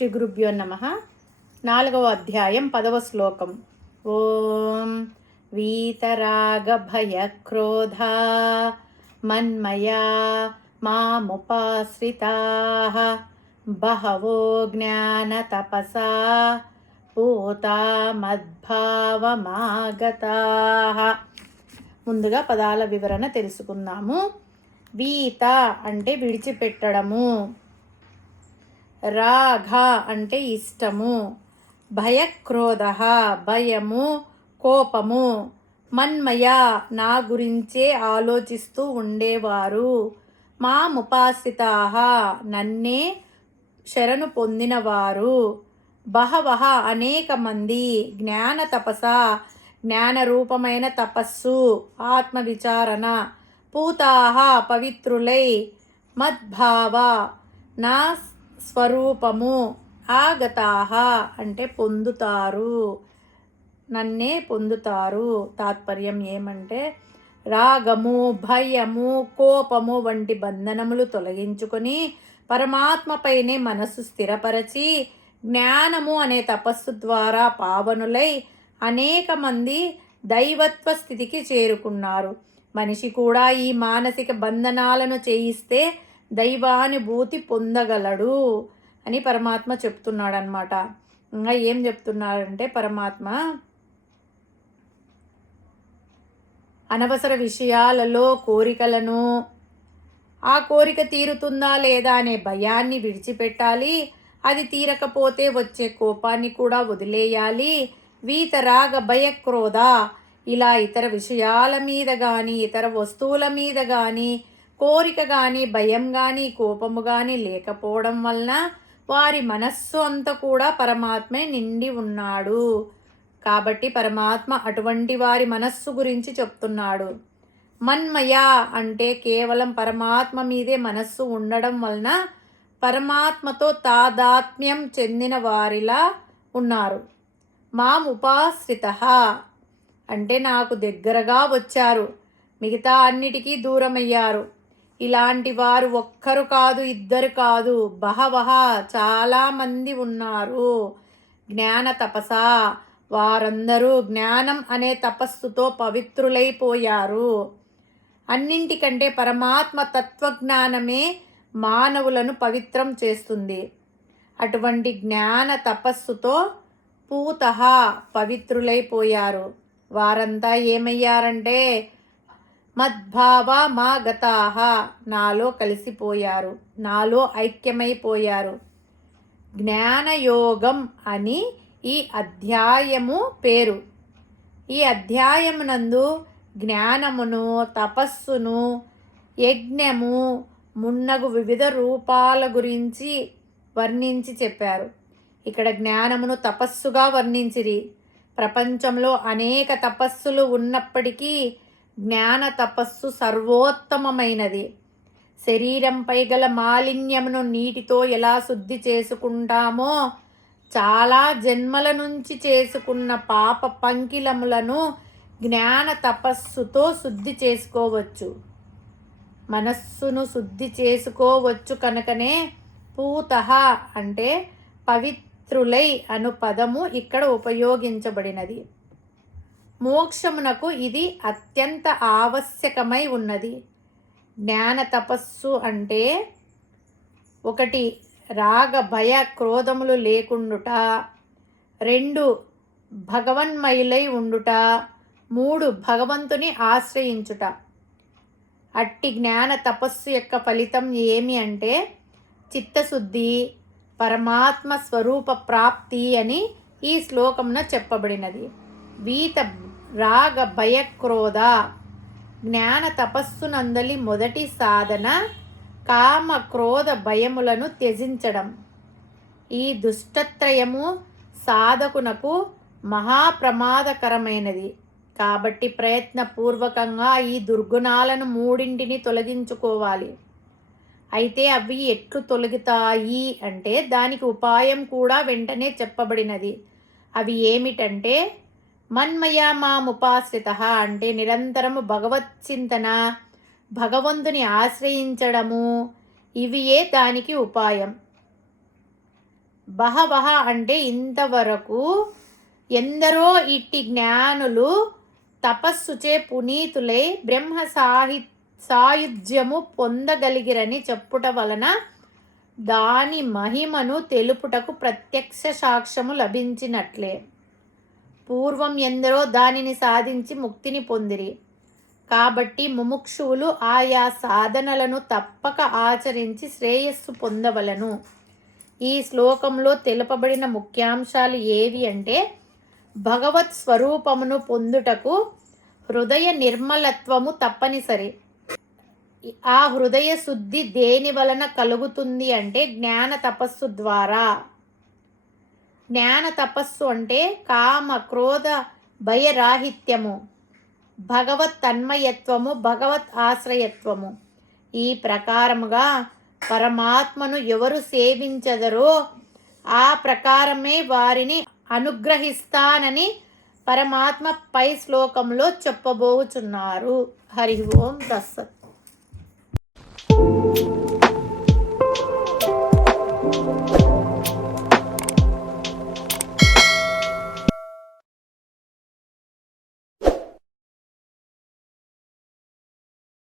శ్రీ గురుభ్యో నమ. నాలుగవ అధ్యాయం పదవ శ్లోకం. ఓం వీతరాగభయక్రోధ మన్మయా మాముపాశ్రితా బహవో జ్ఞానతపసా పూతా మద్భావమాగతా. ముందుగా పదాల వివరణ తెలుసుకుందాము. వీత అంటే విడిచిపెట్టడము. రాఘ అంటే ఇష్టము. భయక్రోధ భయము కోపము మన్మయ నా గురించే ఆలోచిస్తూ ఉండేవారు. మా ముపాసితా నన్నే శరణు పొందినవారు. బహవహ అనేక మంది జ్ఞాన తపస జ్ఞానరూపమైన తపస్సు ఆత్మవిచారణ పూతాహ పవిత్రులై మద్భావ నా స్వరూపము ఆగతాహ అంటే పొందుతారు. నన్నే పొందుతారు. తాత్పర్యం ఏమంటే రాగము భయము కోపము వంటి బంధనములు తొలగించుకొని పరమాత్మపైనే మనస్సు స్థిరపరచి జ్ఞానము అనే తపస్సు ద్వారా పావనులై అనేక మంది దైవత్వ స్థితికి చేరుకున్నారు. మనిషి కూడా ఈ మానసిక బంధనాలను చేయిస్తే దైవానుభూతి పొందగలడు అని పరమాత్మ చెప్తున్నాడు అనమాట ఇంకా ఏం చెప్తున్నాడంటే పరమాత్మ అనవసర విషయాలలో కోరికలను ఆ కోరిక తీరుతుందా లేదా అనే భయాన్ని విడిచిపెట్టాలి. అది తీరకపోతే వచ్చే కోపాన్ని కూడా వదిలేయాలి. వీతరాగ భయక్రోధ ఇలా ఇతర విషయాల మీద కానీ ఇతర వస్తువుల మీద కానీ కోరిక కానీ భయం కానీ కోపము కానీ లేకపోవడం వలన వారి మనస్సు అంతా కూడా పరమాత్మే నిండి ఉన్నాడు. కాబట్టి పరమాత్మ అటువంటి వారి మనస్సు గురించి చెప్తున్నాడు. మన్మయ అంటే కేవలం పరమాత్మ మీదే మనస్సు ఉండడం వలన పరమాత్మతో తాదాత్మ్యం చెందిన వారిలా ఉన్నారు. మాం ఉపాశ్రిత అంటే నాకు దగ్గరగా వచ్చారు. మిగతా అన్నిటికీ దూరమయ్యారు. ఇలాంటి వారు ఒక్కరు కాదు ఇద్దరు కాదు. బహవహ చాలామంది ఉన్నారు. జ్ఞాన తపస. వారందరూ జ్ఞానం అనే తపస్సుతో పవిత్రులైపోయారు. అన్నింటికంటే పరమాత్మ తత్వజ్ఞానమే మానవులను పవిత్రం చేస్తుంది. అటువంటి జ్ఞాన తపస్సుతో పూత పవిత్రులైపోయారు. వారంతా ఏమయ్యారంటే మద్భావ మా గతాహ. నాలో కలిసిపోయారు. నాలో ఐక్యమైపోయారు. జ్ఞానయోగం అని ఈ అధ్యాయము పేరు. ఈ అధ్యాయమునందు జ్ఞానమును తపస్సును యజ్ఞము మున్నగు వివిధ రూపాల గురించి వర్ణించి చెప్పారు. ఇక్కడ జ్ఞానమును తపస్సుగా వర్ణించిరి. ప్రపంచంలో అనేక తపస్సులు ఉన్నప్పటికీ జ్ఞాన తపస్సు సర్వోత్తమమైనది. శరీరంపై గల మాలిన్యమును నీటితో ఎలా శుద్ధి చేసుకుంటామో చాలా జన్మల నుంచి చేసుకున్న పాప పంకిలములను జ్ఞాన తపస్సుతో శుద్ధి చేసుకోవచ్చు. మనస్సును శుద్ధి చేసుకోవచ్చు కనుకనే పూత అంటే పవిత్రులై అను పదము ఇక్కడ ఉపయోగించబడినది. మోక్షమునకు ఇది అత్యంత ఆవశ్యకమై ఉన్నది. జ్ఞాన తపస్సు అంటే ఒకటి రాగ భయ క్రోధములు లేకుండుట. రెండు భగవన్మయులై ఉండుట. మూడు భగవంతుని ఆశ్రయించుట. అట్టి జ్ఞాన తపస్సు యొక్క ఫలితం ఏమి అంటే చిత్తశుద్ధి పరమాత్మ స్వరూప ప్రాప్తి అని ఈ శ్లోకమున చెప్పబడినది. వీత రాగ భయక్రోధ జ్ఞాన తపస్సునందలి మొదటి సాధన కామ క్రోధ భయములను త్యజించడం. ఈ దుష్టత్రయము సాధకునకు మహాప్రమాదకరమైనది. కాబట్టి ప్రయత్నపూర్వకంగా ఈ దుర్గుణాలను మూడింటిని తొలగించుకోవాలి. అయితే అవి ఎట్లు తొలగుతాయి అంటే దానికి ఉపాయం కూడా వెంటనే చెప్పబడినది. అవి ఏమిటంటే మన్మయ మాముపాశ్రిత అంటే నిరంతరము భగవత్ చింతన భగవంతుని ఆశ్రయించడము ఇవియే దానికి ఉపాయం? బహవహ అంటే ఇంతవరకు ఎందరో ఇట్టి జ్ఞానులు తపస్సుచే పునీతులై బ్రహ్మ సాహి సాయుధ్యము పొందగలిగిరని చెప్పుట వలన దాని మహిమను తెలుపుటకు ప్రత్యక్ష సాక్ష్యము లభించినట్లే. పూర్వం ఎందరో దానిని సాధించి ముక్తిని పొందిరి. కాబట్టి ముముక్షువులు ఆయా సాధనలను తప్పక ఆచరించి శ్రేయస్సు పొందవలను. ఈ శ్లోకంలో తెలుపబడిన ముఖ్యాంశాలు ఏవి అంటే భగవత్ స్వరూపమును పొందుటకు హృదయ నిర్మలత్వము తప్పనిసరి. ఆ హృదయ శుద్ధి దేని వలన కలుగుతుంది అంటే జ్ఞాన తపస్సు ద్వారా. జ్ఞాన తపస్సు అంటే కామ క్రోధ భయరాహిత్యము భగవత్ తన్మయత్వము భగవత్ ఆశ్రయత్వము. ఈ ప్రకారముగా పరమాత్మను ఎవరు సేవించదరో ఆ ప్రకారమే వారిని అనుగ్రహిస్తానని పరమాత్మ పై శ్లోకంలో చెప్పబోచున్నారు. హరి ఓం దస్సత్